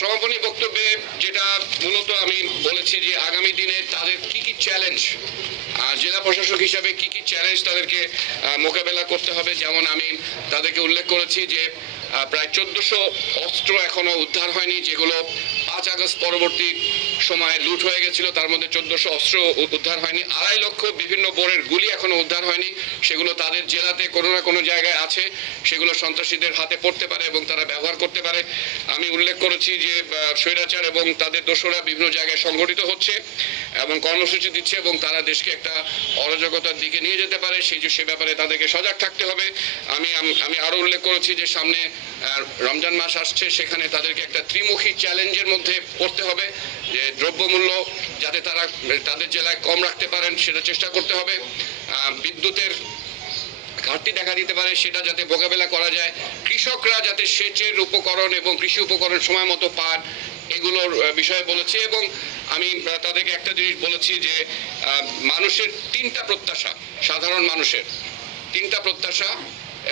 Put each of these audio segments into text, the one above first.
সমাপনী বক্তব্যে যেটা মূলত আমি বলেছি যে আগামী দিনে তাদের কি কি চ্যালেঞ্জ, জেলা প্রশাসক হিসাবে কি কি চ্যালেঞ্জ তাদেরকে মোকাবেলা করতে হবে। যেমন আমি তাদেরকে উল্লেখ করেছি যে প্রায় 1400 অস্ত্র এখনো উদ্ধার হয়নি, যেগুলো 5 আগস্ট পরবর্তী সময়ে লুট হয়ে গেছিল। তার মধ্যে 1400 অস্ত্র উদ্ধার হয়নি। 2.5 লক্ষ বিভিন্ন বোরের গুলি এখনো উদ্ধার হয়নি, সেগুলো তাদের জেলাতে কোনো না কোনো জায়গায় আছে, সেগুলো সন্ত্রাসীদের হাতে পড়তে পারে এবং তারা ব্যবহার করতে পারে। আমি উল্লেখ করেছি যে স্বৈরাচার এবং তাদের দোসররা বিভিন্ন জায়গায় সংগঠিত হচ্ছে এবং কর্মসূচি দিচ্ছে এবং তারা দেশকে একটা অরাজকতার দিকে নিয়ে যেতে পারে, সে ব্যাপারে তাদেরকে সজাগ থাকতে হবে। আমি আরো উল্লেখ করেছি যে সামনে রমজান মাস আসছে, সেখানে তাদেরকে একটা ত্রিমুখী চ্যালেঞ্জের মধ্যে পড়তে হবে, যে দ্রব্যমূল্য যাতে তারা তাদের জেলায় কম রাখতে পারেন সেটা চেষ্টা করতে হবে। বিদ্যুতের ঘাটতি দেখা দিতে পারে, সেটা যাতে মোকাবেলা করা যায়। কৃষকরা যাতে সেচের উপকরণ এবং কৃষি উপকরণ সময় মতো পান, এগুলোর বিষয়ে বলেছি। এবং আমি তাদেরকে একটা জিনিস বলেছি যে মানুষের 3টা প্রত্যাশা, সাধারণ মানুষের 3টা প্রত্যাশা,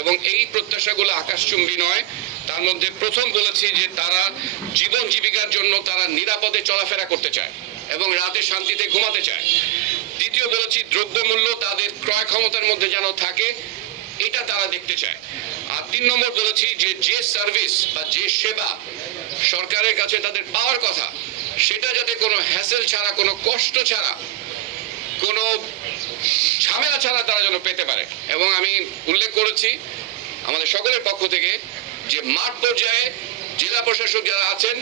এবং এই প্রত্যাশাগুলো আকাশচুম্বী নয়। তার মধ্যে প্রথম বলেছি যে তারা জীবন জীবিকার জন্য তারা নিরাপদে চলাফেরা করতে চায় এবং রাতে শান্তিতে ঘুমাতে চায়। দ্বিতীয় বলেছি দ্রব্যমূল্য তাদের ক্রয় ক্ষমতার মধ্যে যেন থাকে, এটা তারা দেখতে চায়। আর 3 নম্বর বলেছি যে সার্ভিস বা যে সেবা সরকারের কাছে তাদের পাওয়ার কথা, সেটা যাতে কোনো হ্যাসেল ছাড়া, কোনো কষ্ট ছাড়া, কোনো ঝামেলা ছাড়া তারা যেন পেতে পারে। এবং আমি উল্লেখ করেছি আমাদের সকলের পক্ষ থেকে যে মাঠ পর্যায়ে জেলা প্রশাসক যারা আছেন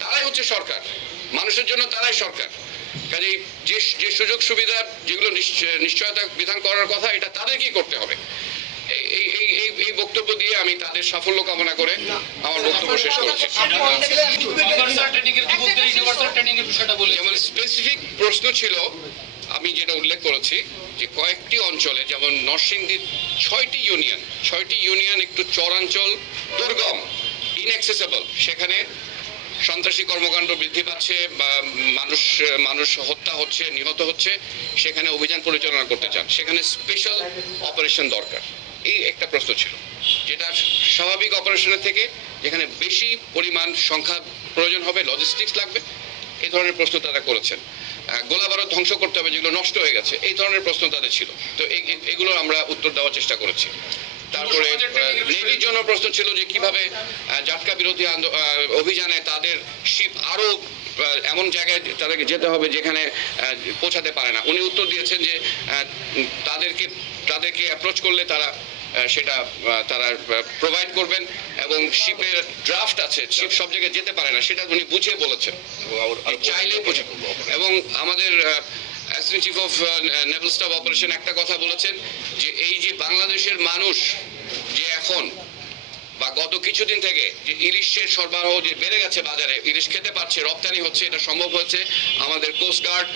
তারাই হচ্ছে সরকার, মানুষের জন্য তারাই সরকার। কাজেই যে সুযোগ সুবিধা যেগুলো নিশ্চয়তা বিধান করার কথা, এটা তাদেরকেই করতে হবে। এই বক্তব্য দিয়ে আমি তাদের সাফল্য কামনা করে আমার বক্তব্য শেষ করছি। যেমন স্পেসিফিক প্রশ্ন ছিল, আমি যেটা উল্লেখ করেছি যে কয়েকটি অঞ্চলে, যেমন নরসিংদীর 6টি ইউনিয়ন একটু চরাঞ্চল, দুর্গম, ইনঅ্যাক্সেসেবল, সেখানে সন্ত্রাসী কর্মকাণ্ড বৃদ্ধি পাচ্ছে বা মানুষ হত্যা হচ্ছে, নিহত হচ্ছে, সেখানে অভিযান পরিচালনা করতে চান, সেখানে স্পেশাল অপারেশন দরকার। এই একটা প্রশ্ন ছিল, যেটা স্বাভাবিক অপারেশনের থেকে যেখানে বেশি পরিমাণ সংখ্যা প্রয়োজন হবে, লজিস্টিক্স লাগবে, এই ধরনের প্রশ্ন তারা করেছেন। গোলাবারুদ ধ্বংস করতে হবে যেগুলো নষ্ট হয়ে গেছে, এই ধরনের প্রশ্ন তাদের ছিল। তো এগুলো আমরা উত্তর দেওয়ার চেষ্টা করেছি। তারপরে নেভির জন্য প্রশ্ন ছিল যে কিভাবে জাটকা বিরোধী অভিযানে তাদের শিপ আরো এমন জায়গায় তাদেরকে যেতে হবে যেখানে পৌঁছাতে পারে না। উনি উত্তর দিয়েছেন যে তাদেরকে অ্যাপ্রোচ করলে তারা সেটা তারা প্রোভাইড করবেন, এবং শিপের ড্রাফট আছে, শিপ সব জায়গায় যেতে পারে না, সেটা উনি বুঝিয়ে বলেছেন, চাইলে বুঝে। এবং আমাদের assistant chief of Naval staff operation একটা কথা বলেছেন যে এই যে বাংলাদেশের মানুষ যে এখন বা গত কিছুদিন থেকে যে ইলিশের সরবরাহ যে বেড়ে গেছে বাজারে, ইলিশ খেতে পারছে, রপ্তানি হচ্ছে, এটা সম্ভব হয়েছে আমাদের কোস্টগার্ড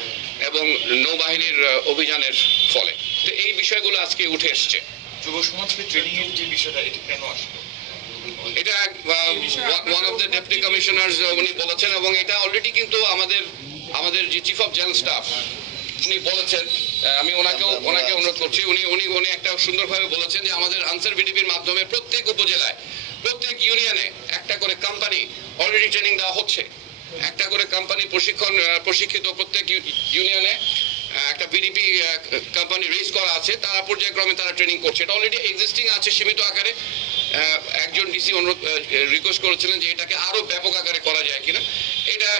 এবং নৌবাহিনীর অভিযানের ফলে। তো এই বিষয়গুলো আজকে উঠে এসছে। যুব সমাজকে ট্রেনিং এর যে বিষয়টা, এটা কেন আসলো? এটা one of the deputy commissioners উনি বলেছেন, এবং এটা অলরেডি কিন্তু আমাদের যে চিফ অফ জেনারেল স্টাফ উনি বলেছেন। আমি ওনাকে অনুরোধ করছি, উনি একটা সুন্দরভাবে বলেছেন যে আমাদের আনসার ভিডিপির মাধ্যমে প্রত্যেক উপজেলায়, প্রত্যেক ইউনিয়নে একটা করে কোম্পানি অলরেডি ট্রেনিং দেওয়া হচ্ছে। একটা করে কোম্পানি প্রশিক্ষিত প্রত্যেক ইউনিয়নে একটা বিডিপি কোম্পানি রেজ করা আছে, তারা পর্যায়ক্রমে তারা ট্রেনিং করছে। এটা অলরেডি এক্সিস্টিং আছে সীমিত আকারে। একজন ডিসি রিকোয়েস্ট করেছিলেন যে এটাকে আরো ব্যাপক আকারে করা যায় কিনা। এটা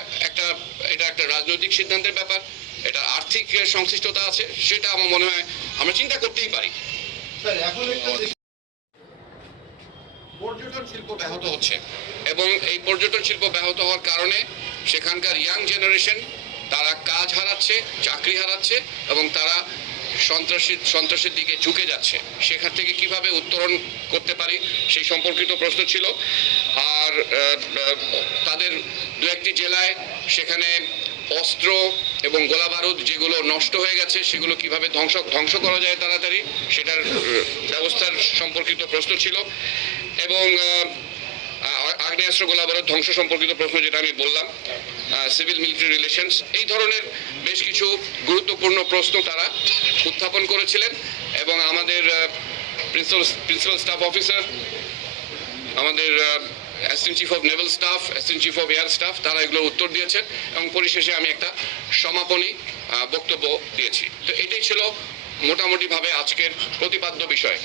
একটা রাজনৈতিক সিদ্ধান্তের ব্যাপার, এটা আর্থিক সংশ্লিষ্টতা আছে, সেটা আমার মনে হয় আমরা চিন্তা করতেই পারি। পর্যটন শিল্প ব্যাহত হচ্ছে, এবং এই পর্যটন শিল্প ব্যাহত হওয়ার কারণে সেখানকার ইয়াং জেনারেশন তারা কাজ হারাচ্ছে, চাকরি হারাচ্ছে, এবং তারা সন্ত্রাসের দিকে ঝুঁকে যাচ্ছে। সেখান থেকে কিভাবে উত্তরণ করতে পারি সেই সম্পর্কিত প্রশ্ন ছিল। আর তাদের 2-1টি জেলায় সেখানে অস্ত্র এবং গোলাবারুদ যেগুলো নষ্ট হয়ে গেছে, সেগুলো কিভাবে ধ্বংস করা যায় তাড়াতাড়ি, সেটার ব্যবস্থার সম্পর্কিত প্রশ্ন ছিল। এবং আগ্নেয়াস্ত্র গোলাবারুদ ধ্বংস সম্পর্কিত প্রশ্ন, যেটা আমি বললাম, সিভিল মিলিটারি রিলেশনস, এই ধরনের বেশ কিছু গুরুত্বপূর্ণ প্রশ্ন তারা উত্থাপন করেছিলেন। এবং আমাদের প্রিন্সিপাল স্টাফ অফিসার, আমাদের assistant chief of Naval staff, assistant chief of air staff, তারা এগুলো উত্তর দিয়েছেন এবং পরিশেষে আমি একটা সমাপনী বক্তব্য দিয়েছি। তো এটাই ছিল মোটামুটিভাবে আজকের প্রতিপাদ্য বিষয়।